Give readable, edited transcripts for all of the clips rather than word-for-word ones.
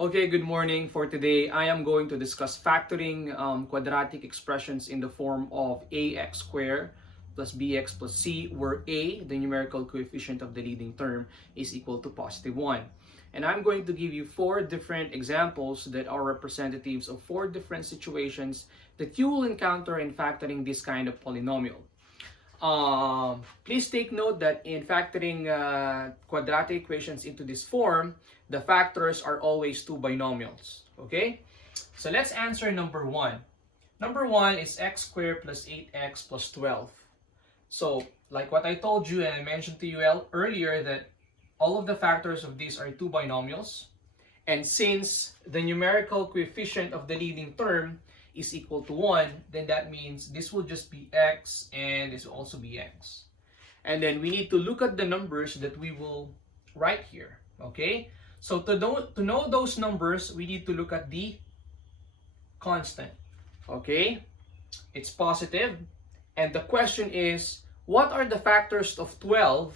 Okay, good morning. For today, I am going to discuss factoring quadratic expressions in the form of ax squared plus bx plus c, where a, the numerical coefficient of the leading term, is equal to positive 1. And I'm going to give you 4 different examples that are representatives of 4 different situations that you will encounter in factoring this kind of polynomial. Please take note that in factoring quadratic equations into this form, the factors are always 2 binomials. Okay? So let's answer number 1. Number 1 is x squared plus 8x plus 12. So, like what I told you and I mentioned to you earlier, that all of the factors of these are 2 binomials. And since the numerical coefficient of the leading term is equal to 1, then that means this will just be x and this will also be x. And then we need to look at the numbers that we will write here. Okay? So to know those numbers, we need to look at the constant. Okay? It's positive. And the question is, what are the factors of 12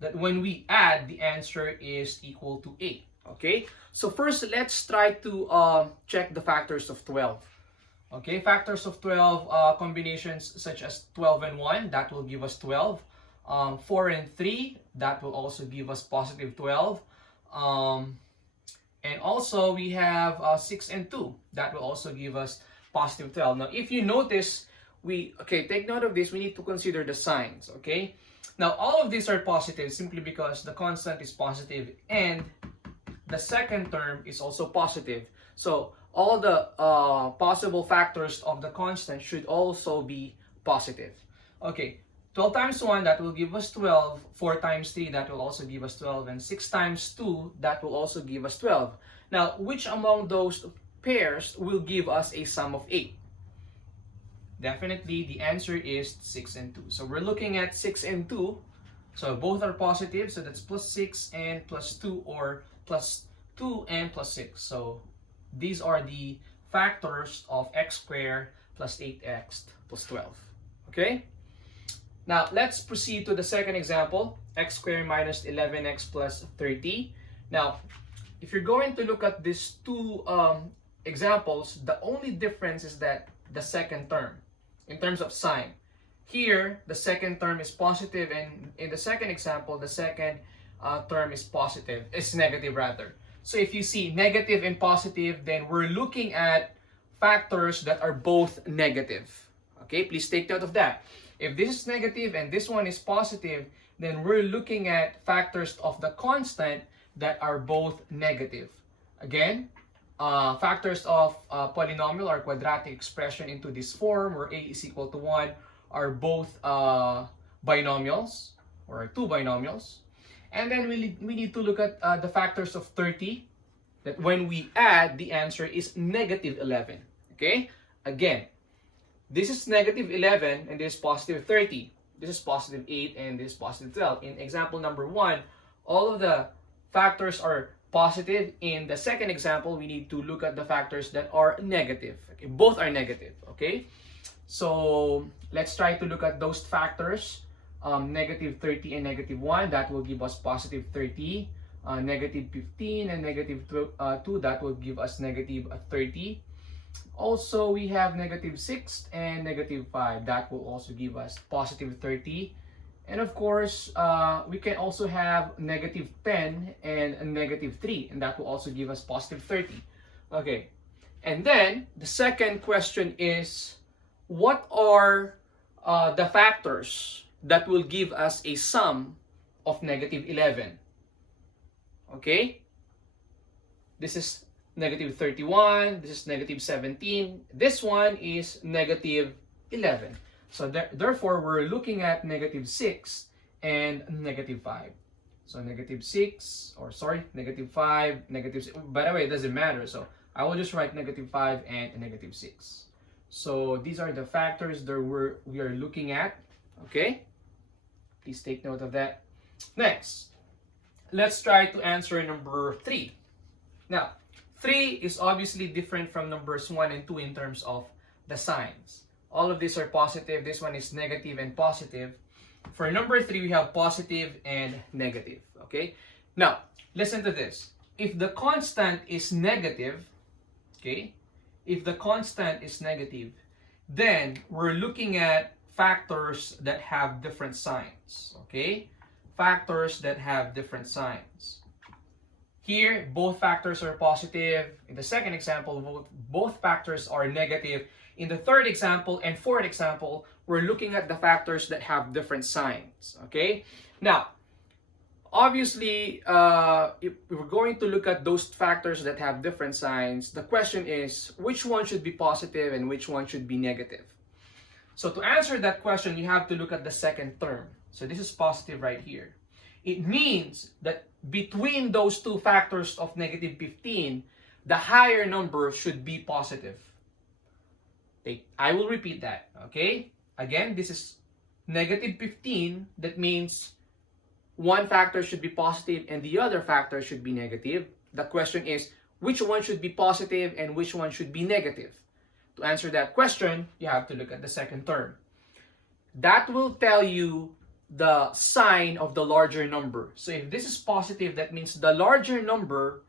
that when we add, the answer is equal to 8? Okay, so first let's try to check the factors of 12. Okay, factors of 12 combinations such as 12 and 1, that will give us 12. 4 and 3, that will also give us positive 12. And also we have 6 and 2, that will also give us positive 12. Now if you notice, take note of this, we need to consider the signs. Okay, now all of these are positive simply because the constant is positive and the second term is also positive. So all the possible factors of the constant should also be positive. Okay, 12 times 1, that will give us 12. 4 times 3, that will also give us 12. And 6 times 2, that will also give us 12. Now, which among those pairs will give us a sum of 8? Definitely, the answer is 6 and 2. So we're looking at 6 and 2. So both are positive, so that's plus 6 and plus 2, or plus 2 and plus 6. So these are the factors of x squared plus 8x plus 12. Okay? Now, let's proceed to the second example, x squared minus 11x plus 30. Now, if you're going to look at these two examples, the only difference is that the second term, in terms of sign. Here, the second term is positive, and in the second example, the second term is positive, is negative rather. So if you see negative and positive, then we're looking at factors that are both negative. Okay, please take note of that. If this is negative and this one is positive, then we're looking at factors of the constant that are both negative. Again, factors of polynomial or quadratic expression into this form where a is equal to 1 are both binomials or 2 binomials. And then we need to look at the factors of 30, that when we add, the answer is negative 11. Okay? Again, this is negative 11 and this is positive 30. This is positive 8 and this is positive 12. In example number 1, all of the factors are positive. In the second example, we need to look at the factors that are negative. Okay? Both are negative. Okay? So let's try to look at those factors. Negative 30 and negative 1, that will give us positive 30. Negative 15 and negative 2, that will give us negative 30. Also, we have negative 6 and negative 5, that will also give us positive 30. And of course, we can also have negative 10 and negative 3, and that will also give us positive 30. Okay, and then the second question is, what are the factors that will give us a sum of negative 11? Okay? This is negative 31, this is negative 17, this one is negative 11. So therefore, we're looking at negative 6 and negative 5. So negative 5, negative 6. By the way, it doesn't matter. So I will just write negative 5 and negative 6. So these are the factors that we are looking at. Okay? Please take note of that. Next, let's try to answer number 3. Now, 3 is obviously different from numbers 1 and 2 in terms of the signs. All of these are positive. This one is negative and positive. For number 3, we have positive and negative. Okay? Now, listen to this. if the constant is negative, okay, if the constant is negative, then we're looking at factors that have different signs, okay? Factors that have different signs. Here, both factors are positive. In the second example, both factors are negative. In the third example and fourth example, we're looking at the factors that have different signs, okay? Now, obviously, if we're going to look at those factors that have different signs, the question is, which one should be positive and which one should be negative? So to answer that question, you have to look at the second term. So this is positive right here. It means that between those two factors of negative 15, the higher number should be positive. I will repeat that, okay? Again, this is negative 15. That means one factor should be positive and the other factor should be negative. The question is, which one should be positive and which one should be negative? To answer that question, you have to look at the second term. That will tell you the sign of the larger number. So if this is positive, that means the larger number,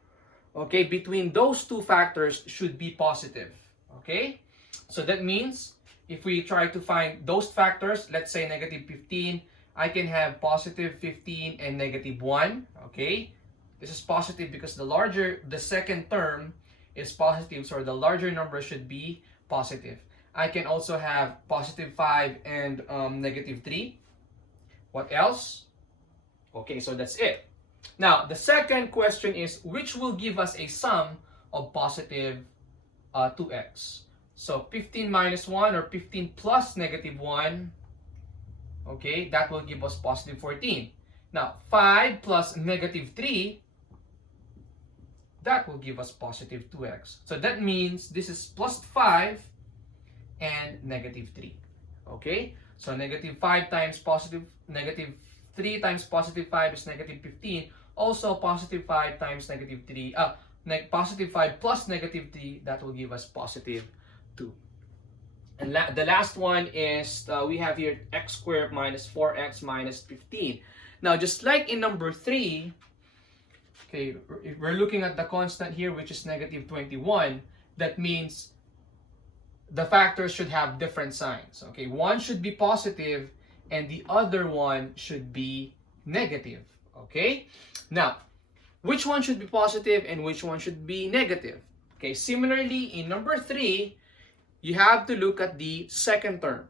okay, between those two factors should be positive, okay? So that means if we try to find those factors, let's say negative 15, I can have positive 15 and negative 1, okay? This is positive because the second term is positive, so the larger number should be positive. I can also have positive 5 and negative 3. What else? Okay, so that's it. Now, the second question is, which will give us a sum of positive 2x? So 15 minus 1 or 15 plus negative 1, okay, that will give us positive 14. Now, 5 plus negative 3, that will give us positive 2x. So that means this is plus 5 and negative 3. Okay? So negative 5 times positive, negative 3 times positive 5 is negative 15. Also, positive 5 times negative 3, positive 5 plus negative 3, that will give us positive 2. And the last one is, we have here x squared minus 4x minus 15. Now, just like in number 3, okay, if we're looking at the constant here, which is negative 21, that means the factors should have different signs. Okay, one should be positive and the other one should be negative. Okay, now, which one should be positive and which one should be negative? Okay, similarly, in number 3, you have to look at the second term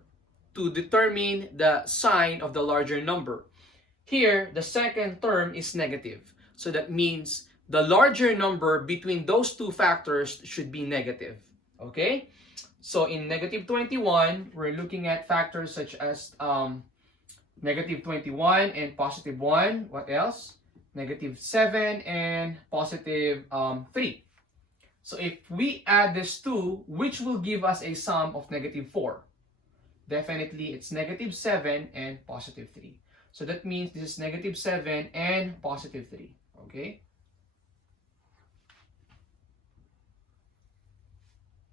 to determine the sign of the larger number. Here, the second term is negative. So that means the larger number between those two factors should be negative. Okay? So in negative 21, we're looking at factors such as negative 21 and positive 1. What else? Negative 7 and positive 3. So if we add these two, which will give us a sum of negative 4? Definitely, it's negative 7 and positive 3. So that means this is negative 7 and positive 3. Okay?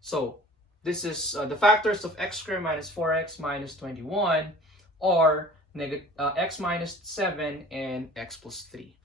So this is the factors of x squared minus 4x minus 21 or x minus 7 and x plus 3.